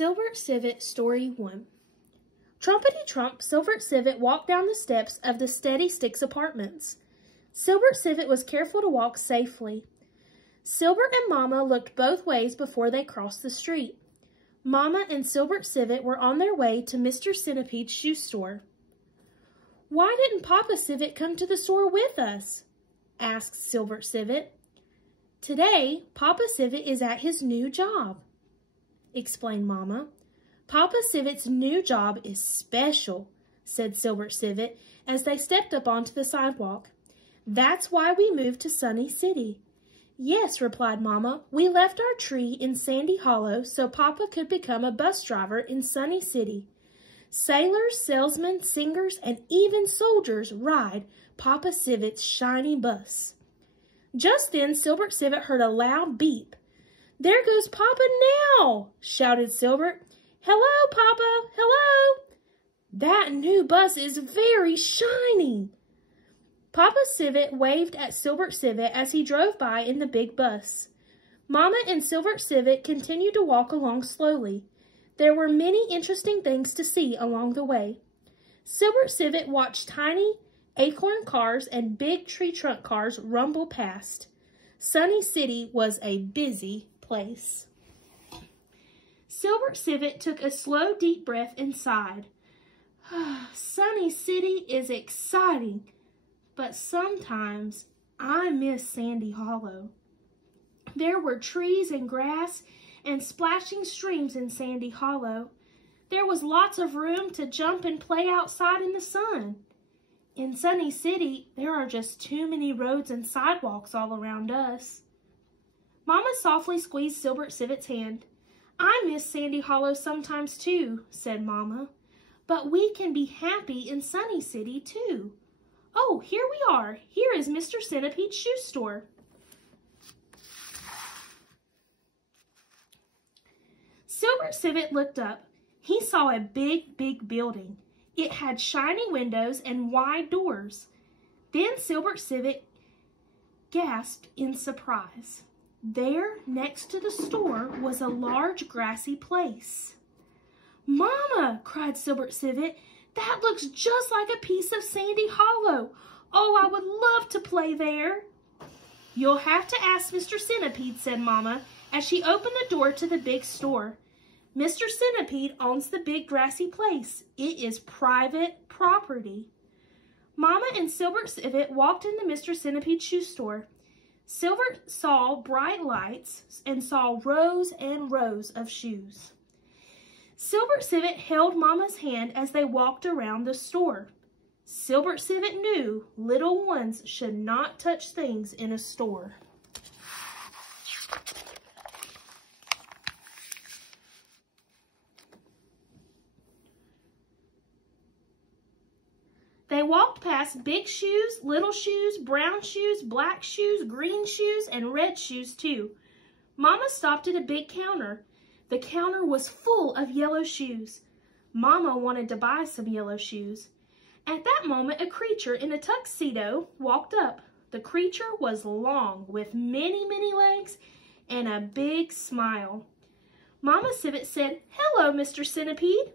Cilbert Civet Story 1. Trumpety-trump, Cilbert Civet walked down the steps of the Steady Sticks apartments. Cilbert Civet was careful to walk safely. Cilbert and Mama looked both ways before they crossed the street. Mama and Cilbert Civet were on their way to Mr. Centipede's shoe store. "Why didn't Papa Civet come to the store with us?" asked Cilbert Civet. "Today, Papa Civet is at his new job," explained Mama. "Papa Civet's new job is special," said Cilbert Civet as they stepped up onto the sidewalk. "That's why we moved to Sunny City." "Yes," replied Mama, "we left our tree in Sandy Hollow so Papa could become a bus driver in Sunny City. Sailors, salesmen, singers, and even soldiers ride Papa Civet's shiny bus." Just then, Cilbert Civet heard a loud beep. "There goes Papa now!" shouted Cilbert. "Hello, Papa! Hello!" "That new bus is very shiny!" Papa Civet waved at Cilbert Civet as he drove by in the big bus. Mama and Cilbert Civet continued to walk along slowly. There were many interesting things to see along the way. Cilbert Civet watched tiny acorn cars and big tree trunk cars rumble past. Sunny City was a busy place. Cilbert Civet took a slow, deep breath and sighed. "Sunny City is exciting, but sometimes I miss Sandy Hollow." There were trees and grass and splashing streams in Sandy Hollow. There was lots of room to jump and play outside in the sun. In Sunny City, there are just too many roads and sidewalks all around us. Mama softly squeezed Cilbert Civet's hand. "I miss Sandy Hollow sometimes too," said Mama. "But we can be happy in Sunny City too. Oh, here we are. Here is Mr. Centipede's shoe store." Cilbert Civet looked up. He saw a big, big building. It had shiny windows and wide doors. Then Cilbert Civet gasped in surprise. There, next to the store, was a large grassy place. "Mama," cried Cilbert Civet, "that looks just like a piece of Sandy Hollow. Oh, I would love to play there." "You'll have to ask Mr. Centipede," said Mama, as she opened the door to the big store. "Mr. Centipede owns the big grassy place. It is private property." Mama and Cilbert Civet walked into Mr. Centipede's shoe store. Cilbert saw bright lights and saw rows and rows of shoes. Cilbert Civet held Mama's hand as they walked around the store. Cilbert Civet knew little ones should not touch things in a store. They walked past big shoes, little shoes, brown shoes, black shoes, green shoes, and red shoes too. Mama stopped at a big counter. The counter was full of yellow shoes. Mama wanted to buy some yellow shoes. At that moment, a creature in a tuxedo walked up. The creature was long, with many, many legs and a big smile. Mama Civet said, "Hello, Mr. Centipede."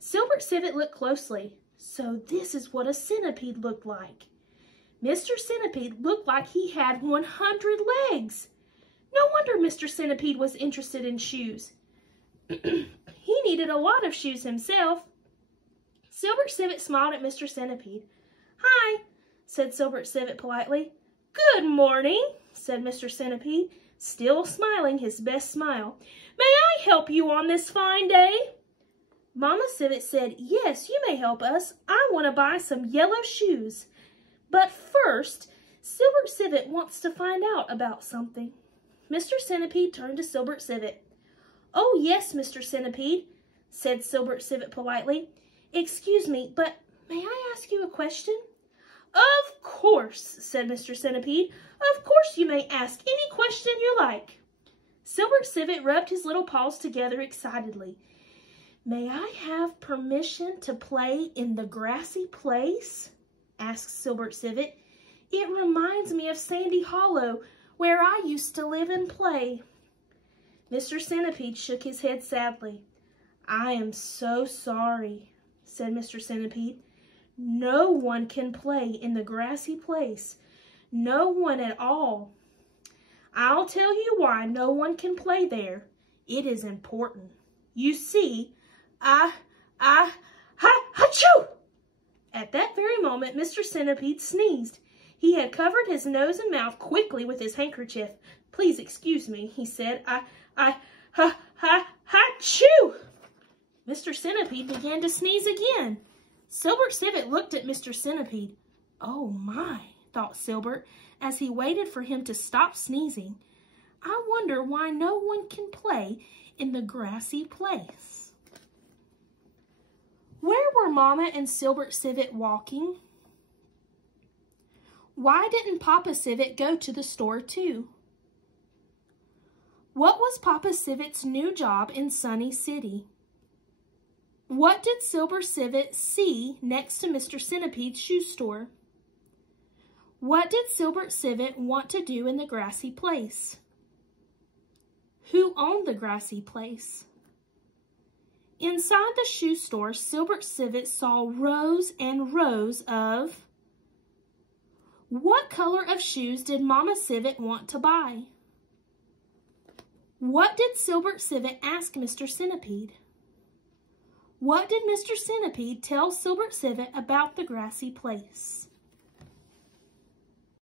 Cilbert Civet looked closely. So this is what a centipede looked like. Mr. Centipede looked like he had 100 legs. No wonder Mr. Centipede was interested in shoes. He needed a lot of shoes himself. Cilbert Civet smiled at Mr. Centipede. "Hi," said Cilbert Civet politely. "Good morning," said Mr. Centipede, still smiling his best smile. "May I help you on this fine day?" Mama Civet said, "Yes, you may help us. I want to buy some yellow shoes. But first, Cilbert Civet wants to find out about something." Mr. Centipede turned to Cilbert Civet. "Oh, yes, Mr. Centipede," said Cilbert Civet politely. "Excuse me, but may I ask you a question?" "Of course," said Mr. Centipede. "Of course you may ask any question you like." Cilbert Civet rubbed his little paws together excitedly. "May I have permission to play in the grassy place?" asked Cilbert Civet. "It reminds me of Sandy Hollow, where I used to live and play." Mr. Centipede shook his head sadly. I am so sorry, said Mr. Centipede. No one can play in the grassy place. No one at all. I'll tell you why no one can play there. It is important. You see, ha-choo! At that very moment, Mr. Centipede sneezed. He had covered his nose and mouth quickly with his handkerchief. Please excuse me, he said. Ha-choo! Mr. Centipede began to sneeze again. Cilbert Civet looked at Mr. Centipede. Oh my, thought Cilbert, as he waited for him to stop sneezing. I wonder why no one can play in the grassy place. Where were Mama and Cilbert Civet walking? Why didn't Papa Civet go to the store too? What was Papa Civet's new job in Sunny City? What did Cilbert Civet see next to Mr. Centipede's shoe store? What did Cilbert Civet want to do in the grassy place? Who owned the grassy place? Inside the shoe store, Cilbert Civet saw rows and rows of... What color of shoes did Mama Civet want to buy? What did Cilbert Civet ask Mr. Centipede? What did Mr. Centipede tell Cilbert Civet about the grassy place?